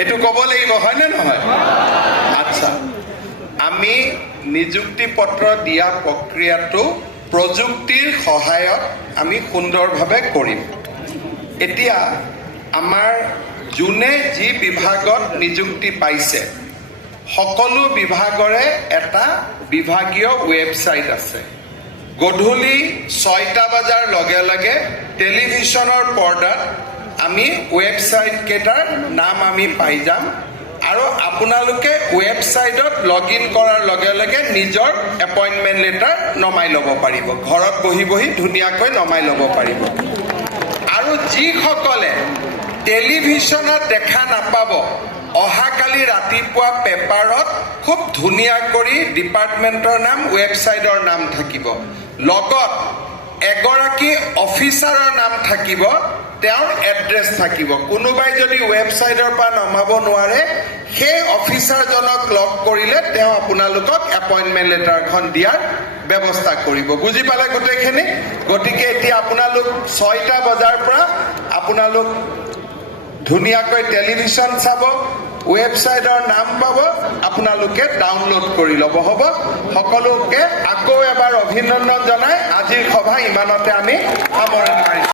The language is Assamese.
এইটো ক'ব লাগিব হয়নে নহয় আচ্ছা আমি নিযুক্তি পত্ৰ দিয়া প্ৰক্ৰিয়াটো প্ৰযুক্তিৰ সহায়ত আমি সুন্দৰভাৱে কৰিম এতিয়া আমাৰ যোনে যি বিভাগত নিযুক্তি পাইছে সকলো বিভাগৰে এটা বিভাগীয় ৱেবছাইট আছে গধূলি 6টা বজাৰ লগে লগে টেলিভিছনৰ পৰ্দাত আমি ৱেবছাইট কেইটাৰ নাম আমি পাই যাম আৰু আপোনালোকে ৱেবছাইটত লগইন কৰাৰ লগে লগে নিজৰ এপইণ্টমেণ্ট লেটাৰ নমাই ল'ব পাৰিব ঘৰত বহি বহি ধুনীয়াকৈ নমাই ল'ব পাৰিব আৰু যিসকলে টেলিভিছনত দেখা নাপাব অহাকালি ৰাতিপুৱা পেপাৰত খুব ধুনীয়া কৰি ডিপাৰ্টমেণ্টৰ নাম ৱেবছাইটৰ নাম থাকিব লগত এগৰাকী অফিচাৰৰ নাম থাকিব তেওঁৰ এড্ৰেছ থাকিব কোনোবাই যদি ৱেবছাইটৰ পৰা নমাব নোৱাৰে সেই অফিচাৰজনক লগ কৰিলে তেওঁ আপোনালোকক এপইণ্টমেণ্ট লেটাৰখন দিয়াৰ ব্যৱস্থা কৰিব বুজি পালে গোটেইখিনি গতিকে এতিয়া আপোনালোক 6টা বজাৰ পৰা আপোনালোক ধুনীয়াকৈ টেলিভিছন চাব ৱেবছাইটৰ নাম পাব আপোনালোকে ডাউনলোড কৰি ল'ব হ'ব সকলোকে আকৌ এবাৰ অভিনন্দন জনাই আজিৰ সভা ইমানতে আমি সামৰণি মাৰিছোঁ